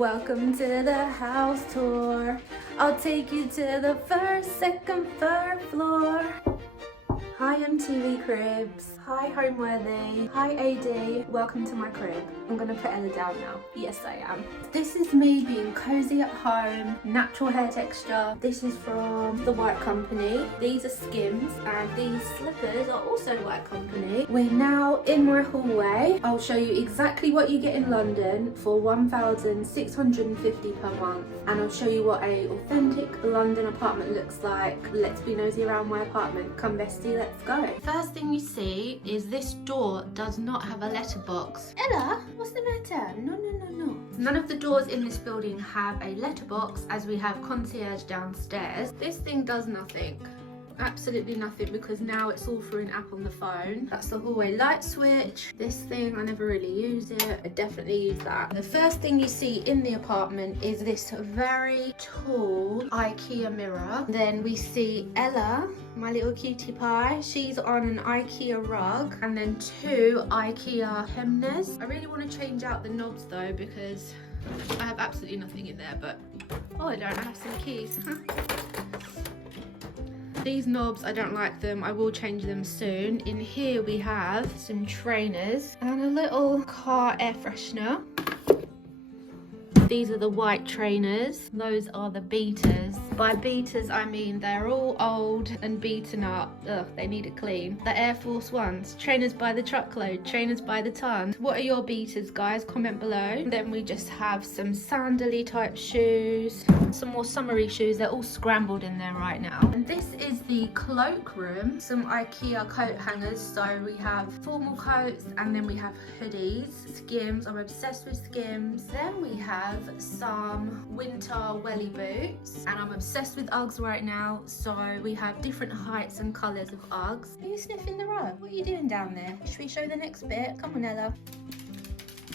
Welcome to the house tour. I'll take you to the first, second, third floor. Hi MTV Cribs. Hi Homeworthy. Hi AD. Welcome to my crib. I'm gonna put Ella down now. Yes, I am. This is me being cozy at home. Natural hair texture. This is from the White Company. These are Skims and these slippers are also White Company. We're now in my hallway. I'll show you exactly what you get in London for £1,650 per month, and I'll show you what a authentic London apartment looks like. Let's be nosy around my apartment. Come bestie, let's go. First thing you see is this door does not have a letterbox. Ella, what's the matter? No. None of the doors in this building have a letterbox, as we have concierge downstairs. This thing does nothing. Absolutely nothing, because now it's all through an app on the phone. That's the hallway light switch. This thing, I never really use it. I definitely use that. The first thing you see in the apartment is this very tall IKEA mirror. Then we see Ella, my little cutie pie. She's on an IKEA rug, and then two IKEA hemners. I really want to change out the knobs though, because I have absolutely nothing in there, but oh, I don't. I have some keys. These knobs, I don't like them. I will change them soon. In here we have some trainers and a little car air freshener. These are the white trainers. Those are the beaters. By beaters, I mean they're all old and beaten up. Ugh, they need a clean. The Air Force Ones. Trainers by the truckload. Trainers by the ton. What are your beaters, guys? Comment below. Then we just have some sandally type shoes. Some more summery shoes. They're all scrambled in there right now. And this is the cloak room. Some IKEA coat hangers. So we have formal coats and then we have hoodies. Skims. I'm obsessed with Skims. Then we have some winter welly boots, and I'm obsessed with Uggs right now, so we have different heights and colours of Uggs. Are you sniffing the rug? What are you doing down there? Should we show the next bit? Come on, Ella.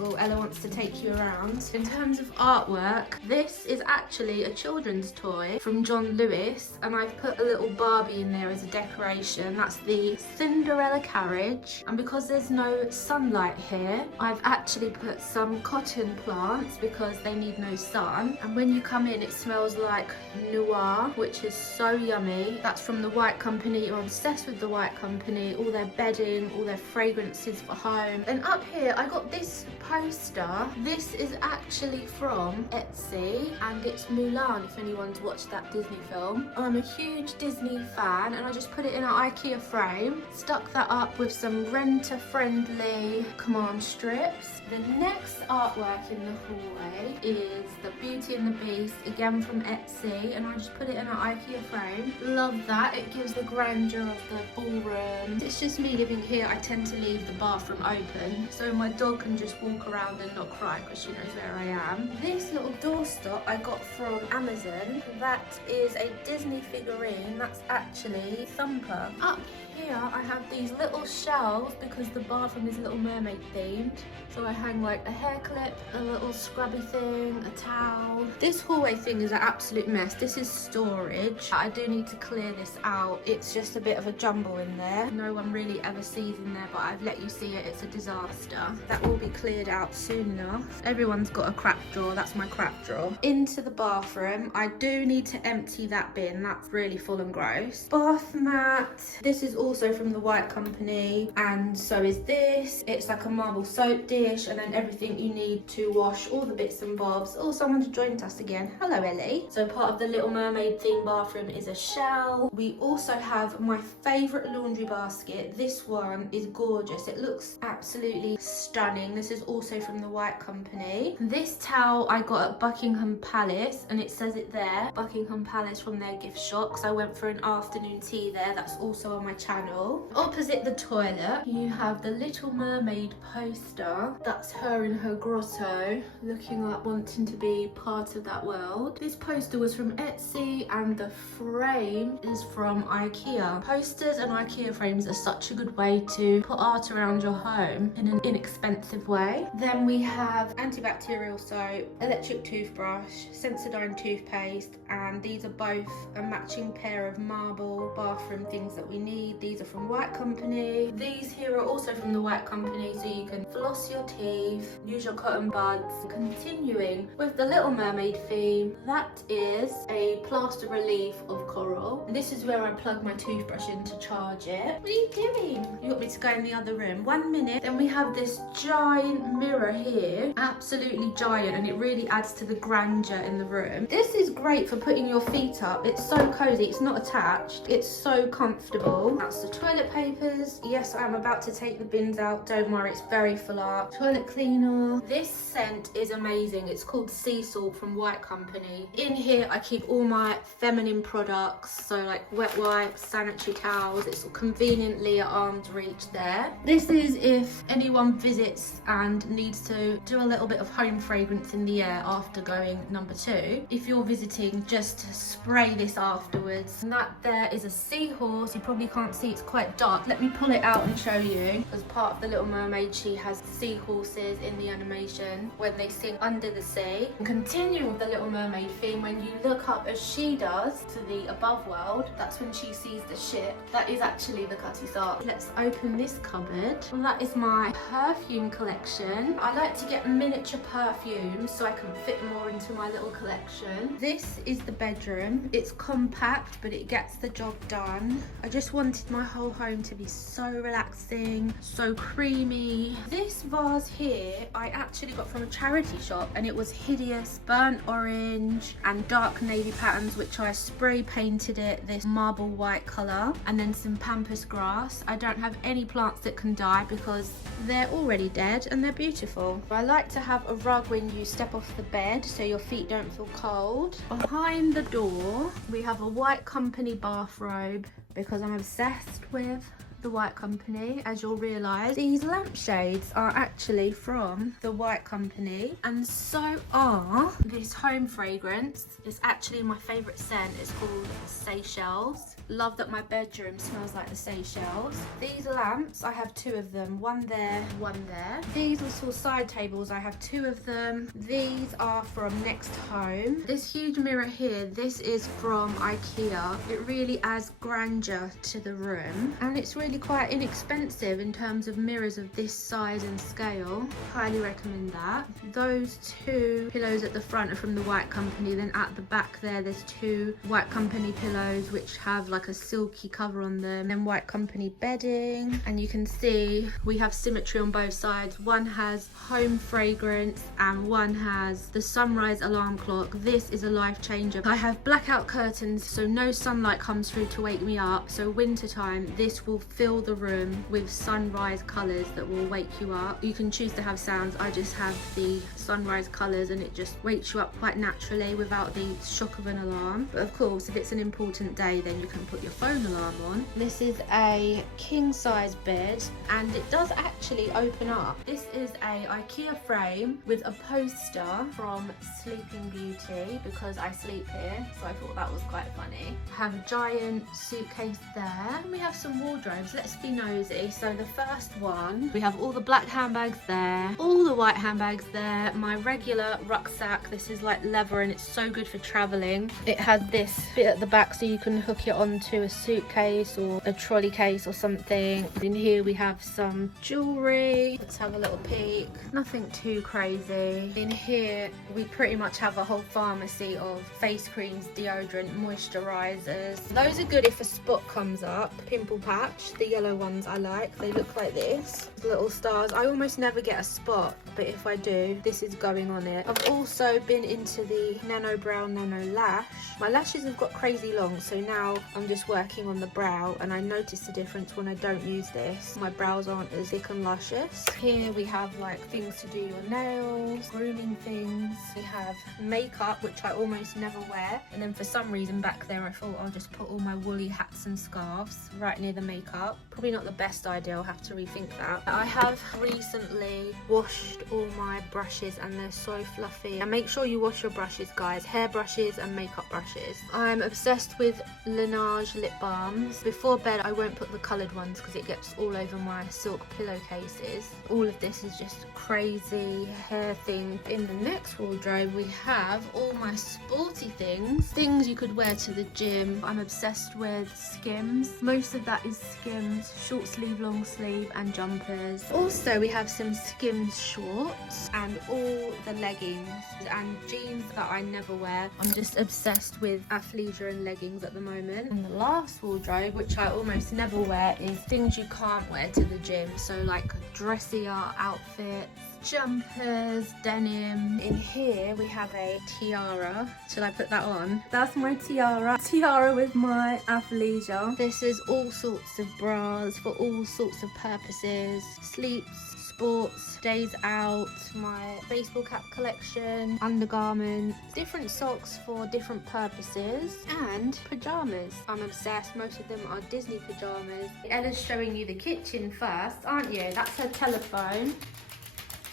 Oh, Ella wants to take you around. In terms of artwork, this is actually a children's toy from John Lewis, and I've put a little Barbie in there as a decoration. That's the Cinderella carriage, and because there's no sunlight here, I've actually put some cotton plants because they need no sun, and when you come in it smells like noir, which is so yummy. That's from the White Company. I'm obsessed with the White Company, all their bedding, all their fragrances for home. And up here I got this poster. This is actually from Etsy, and it's Mulan, if anyone's watched that Disney film. I'm a huge Disney fan, and I just put it in an IKEA frame, stuck that up with some renter-friendly command strips. The next artwork in the hallway is the Beauty and the Beast, again from Etsy, and I just put it in an IKEA frame. Love that. It gives the grandeur of the ballroom. It's just me living here. I tend to leave the bathroom open so my dog can just walk around and not cry because she knows where I am. This little doorstop I got from Amazon. That is a Disney figurine. That's actually Thumper. Up here I have these little shelves because the bathroom is Little Mermaid themed. So I hang like a hair clip, a little scrubby thing, a towel. This hallway thing is an absolute mess. This is storage. I do need to clear this out. It's just a bit of a jumble in there. No one really ever sees in there, but I've let you see it. It's a disaster. That will be cleared out soon enough. Everyone's got a crap drawer. That's my crap drawer. Into the bathroom. I do need to empty that bin. That's really full and gross. Bath mat. This is also from the White Company, and so is this. It's like a marble soap dish, and then everything you need to wash all the bits and bobs. Oh, someone's joined us again. Hello, Ellie. So part of the Little Mermaid themed bathroom is a shell. We also have my favourite laundry basket. This one is gorgeous. It looks absolutely stunning. This is also from the White Company. This towel I got at Buckingham Palace, and it says it there, Buckingham Palace, from their gift shop, because I went for an afternoon tea there. That's also on my channel. Opposite the toilet you have the Little Mermaid poster. That's her in her grotto, looking up, wanting to be part of that world. This poster was from Etsy, and the frame is from IKEA. Posters and IKEA frames are such a good way to put art around your home in an inexpensive way. Then we have antibacterial soap, electric toothbrush, Sensodyne toothpaste, and these are both a matching pair of marble bathroom things that we need. These are from White Company. These here are also from the White Company, so you can floss your teeth, use your cotton buds. Continuing with the Little Mermaid theme, that is a plaster relief of coral. And this is where I plug my toothbrush in to charge it. What are you doing? You want me to go in the other room? 1 minute. Then we have this giant mirror here, absolutely giant, and it really adds to the grandeur in the room. This is great for putting your feet up. It's so cozy, it's not attached, it's so comfortable. That's the toilet papers. Yes, I'm about to take the bins out, don't worry, it's very full up. Toilet cleaner. This scent is amazing. It's called Sea Salt from White Company. In here I keep all my feminine products, so like wet wipes, sanitary towels. It's conveniently at arm's reach there. This is if anyone visits and needs to do a little bit of home fragrance in the air after going number 2. If you're visiting, just spray this afterwards. And that there is a seahorse. You probably can't see, it's quite dark. Let me pull it out and show you. As part of the Little Mermaid, she has seahorses in the animation when they sing Under the Sea. And continue with the Little Mermaid theme, when you look up as she does to the above world, that's when she sees the ship. That is actually the Cutty Sark. Let's open this cupboard. Well, that is my perfume collection. I like to get miniature perfumes so I can fit more into my little collection. This is the bedroom. It's compact, but it gets the job done. I just wanted my whole home to be so relaxing, so creamy. This vase here I actually got from a charity shop, and it was hideous burnt orange and dark navy patterns, which I spray painted it this marble white colour, and then some pampas grass. I don't have any plants that can die because they're already dead and they're beautiful. I like to have a rug when you step off the bed so your feet don't feel cold. Behind the door we have a White Company bathrobe because I'm obsessed with the White Company. As you'll realise, these lampshades are actually from the White Company, and so are this home fragrance. It's actually my favourite scent. It's called Seychelles. Love that my bedroom smells like the Seychelles. These lamps, I have 2 of them, one there, one there. These little side tables, I have 2 of them. These are from Next Home. This huge mirror here, this is from IKEA. It really adds grandeur to the room, and it's really quite inexpensive in terms of mirrors of this size and scale. Highly recommend that. Those 2 pillows at the front are from the White Company. Then at the back there's 2 White Company pillows which have like a silky cover on them. Then White Company bedding, and you can see we have symmetry on both sides. One has home fragrance and one has the sunrise alarm clock. This is a life changer. I have blackout curtains so no sunlight comes through to wake me up, so winter time this will fill the room with sunrise colours that will wake you up. You can choose to have sounds. I just have the sunrise colours and it just wakes you up quite naturally without the shock of an alarm. But of course, if it's an important day, then you can put your phone alarm on. This is a king size bed and it does actually open up. This is a IKEA frame with a poster from Sleeping Beauty because I sleep here, so I thought that was quite funny. I have a giant suitcase there, and we have some wardrobes. Let's be nosy. So the first one, we have all the black handbags there, all the white handbags there, my regular rucksack. This is like leather and it's so good for traveling. It has this bit at the back so you can hook it onto a suitcase or a trolley case or something. In here we have some jewelry. Let's have a little peek. Nothing too crazy. In here we pretty much have a whole pharmacy of face creams, deodorant, moisturizers. Those are good if a spot comes up. Pimple patch, the yellow ones I like. They look like this, little stars. I almost never get a spot, but if I do, this is going on it. I've also been into the Nano Brow Nano Lash. My lashes have got crazy long, so now I'm just working on the brow, and I notice the difference when I don't use this. My brows aren't as thick and luscious. Here we have like things to do your nails, grooming things. We have makeup, which I almost never wear, and then for some reason back there I thought I'll just put all my woolly hats and scarves right near the makeup. Probably not the best idea, I'll have to rethink that. I have recently washed all my brushes and they're so fluffy. And make sure sure you wash your brushes, guys. Hair brushes and makeup brushes. I'm obsessed with Laneige lip balms. Before bed, I won't put the coloured ones because it gets all over my silk pillowcases. All of this is just crazy hair thing. In the next wardrobe, we have all my sporty things you could wear to the gym. I'm obsessed with Skims. Most of that is Skims, short sleeve, long sleeve, and jumpers. Also, we have some Skims shorts and all the leggings and jeans that I never wear. I'm just obsessed with athleisure and leggings at the moment. And the last wardrobe, which I almost never wear, is things you can't wear to the gym. So like dressier outfits, jumpers, denim. In here we have a tiara. Should I put that on? That's my tiara. Tiara with my athleisure. This is all sorts of bras for all sorts of purposes. Sleeps, sports, days out, my baseball cap collection, undergarments, different socks for different purposes, and pajamas. I'm obsessed. Most of them are Disney pajamas. Ella's showing you the kitchen first, aren't you? That's her telephone.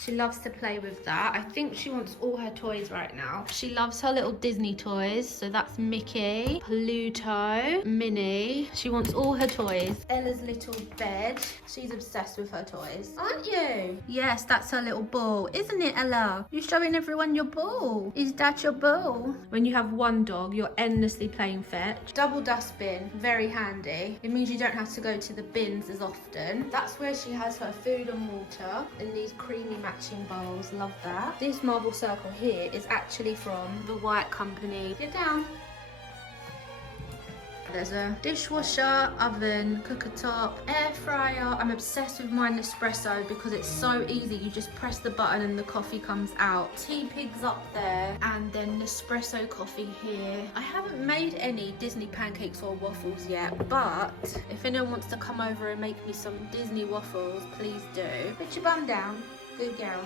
She loves to play with that. I think she wants all her toys right now. She loves her little Disney toys. So that's Mickey, Pluto, Minnie. She wants all her toys. Ella's little bed. She's obsessed with her toys. Aren't you? Yes, that's her little ball. Isn't it, Ella? You're showing everyone your ball. Is that your ball? When you have one dog, you're endlessly playing fetch. Double dustbin. Very handy. It means you don't have to go to the bins as often. That's where she has her food and water in these creamy matching bowls. Love that. This marble circle here is actually from the White Company. Get down. There's a dishwasher, oven, cooker top, air fryer. I'm obsessed with my Nespresso because it's so easy. You just press the button and the coffee comes out. Tea pigs up there, and then Nespresso coffee here. I haven't made any Disney pancakes or waffles yet, but if anyone wants to come over and make me some Disney waffles, please do. Put your bum down. Good girl.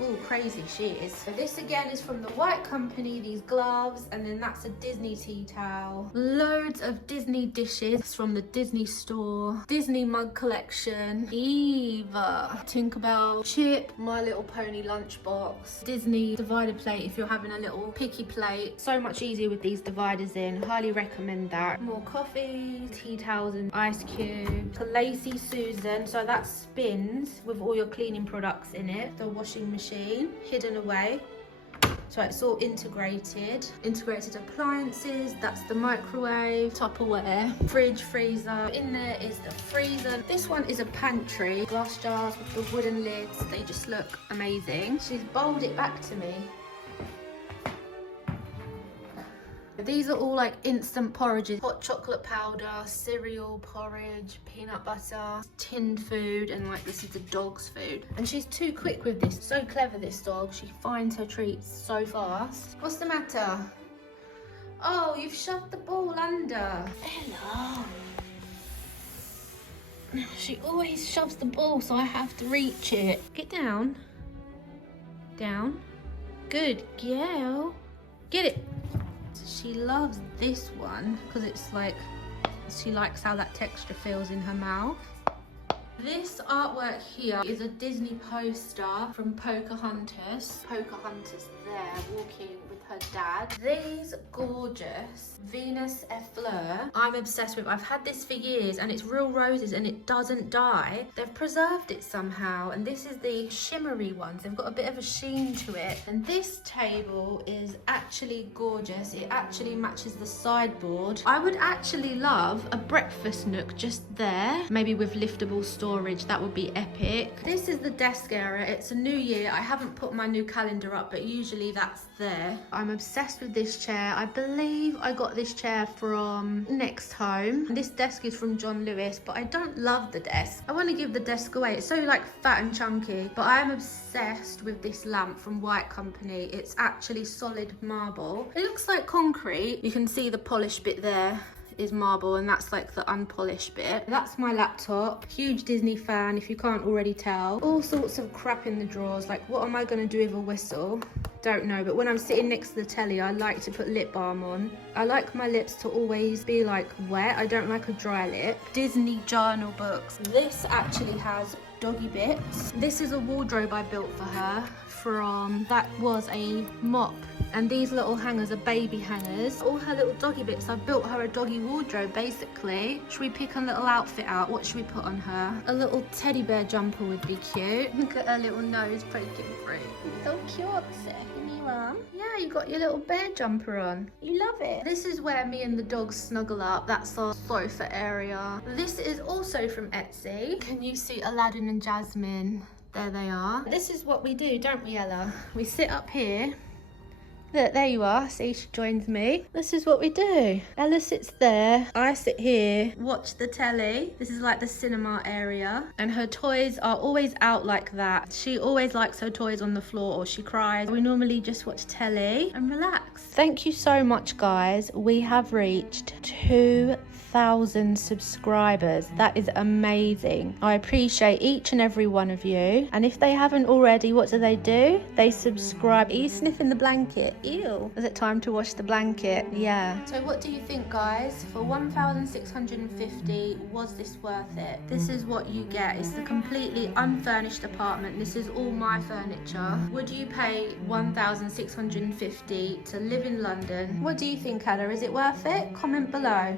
Oh, crazy she is. So this again is from the White Company, these gloves, and then that's a Disney tea towel. Loads of Disney dishes from the Disney store. Disney mug collection. Eva. Tinkerbell. Chip. My Little Pony lunchbox. Disney divider plate if you're having a little picky plate. So much easier with these dividers in. Highly recommend that. More coffee, tea towels and ice cubes. Lazy Susan. So that spins with all your cleaning products in it. The washing machine. Hidden away, so it's all integrated appliances. That's the microwave, Tupperware, fridge, freezer. In there is the freezer. This one is a pantry. Glass jars with the wooden lids. They just look amazing. She's bowled it back to me. These are all like instant porridges. Hot chocolate powder, cereal, porridge, peanut butter, tinned food, and like this is the dog's food. And she's too quick with this. So clever, this dog. She finds her treats so fast. What's the matter? Oh, you've shoved the ball under. Ella. She always shoves the ball, so I have to reach it. Get down. Down. Good girl. Get it. She loves this one because it's like, she likes how that texture feels in her mouth. This artwork here is a Disney poster from Pocahontas. Pocahontas there walking with her dad. These gorgeous Venus Effleur I'm obsessed with. I've had this for years and it's real roses and it doesn't die. They've preserved it somehow, and this is the shimmery ones. They've got a bit of a sheen to it. And this table is actually gorgeous. It actually matches the sideboard. I would actually love a breakfast nook just there, maybe with liftable storage. That would be epic. This is the desk area. It's a new year. I haven't put my new calendar up, but usually that's there. I'm obsessed with this chair. I believe I got this chair from Next Home. This desk is from John Lewis, but I don't love the desk. I want to give the desk away. It's so like fat and chunky, but I am obsessed with this lamp from White Company. It's actually solid marble. It looks like concrete. You can see the polished bit there is marble, and that's like the unpolished bit. That's my laptop. Huge Disney fan, if you can't already tell. All sorts of crap in the drawers. Like, what am I gonna do with a whistle? Don't know, but when I'm sitting next to the telly, I like to put lip balm on. I like my lips to always be like wet. I don't like a dry lip. Disney journal books. This actually has doggy bits. This is a wardrobe I built for her from, that was a mop. And these little hangers are baby hangers. All her little doggy bits, I've built her a doggy wardrobe basically. Should we pick a little outfit out? What should we put on her? A little teddy bear jumper would be cute. Look at her little nose poking through. So cute, yeah, you got your little bear jumper on. You love it. This is where me and the dogs snuggle up. That's our sofa area. This is also from Etsy. Can you see Aladdin and Jasmine? There they are. This is what we do, don't we, Ella? We sit up here. Look, there you are. See, she joins me. This is what we do. Ella sits there. I sit here, watch the telly. This is like the cinema area. And her toys are always out like that. She always likes her toys on the floor or she cries. We normally just watch telly and relax. Thank you so much, guys. We have reached 2,000 subscribers. That is amazing. I appreciate each and every one of you. And if they haven't already, what do? They subscribe. Are you sniffing the blanket? Ew. Is it time to wash the blanket? Yeah. So what do you think, guys? For 1,650, was this worth it? This is what you get. It's the completely unfurnished apartment. This is all my furniture. Would you pay 1,650 to live in London? What do you think, Ella? Is it worth it? Comment below.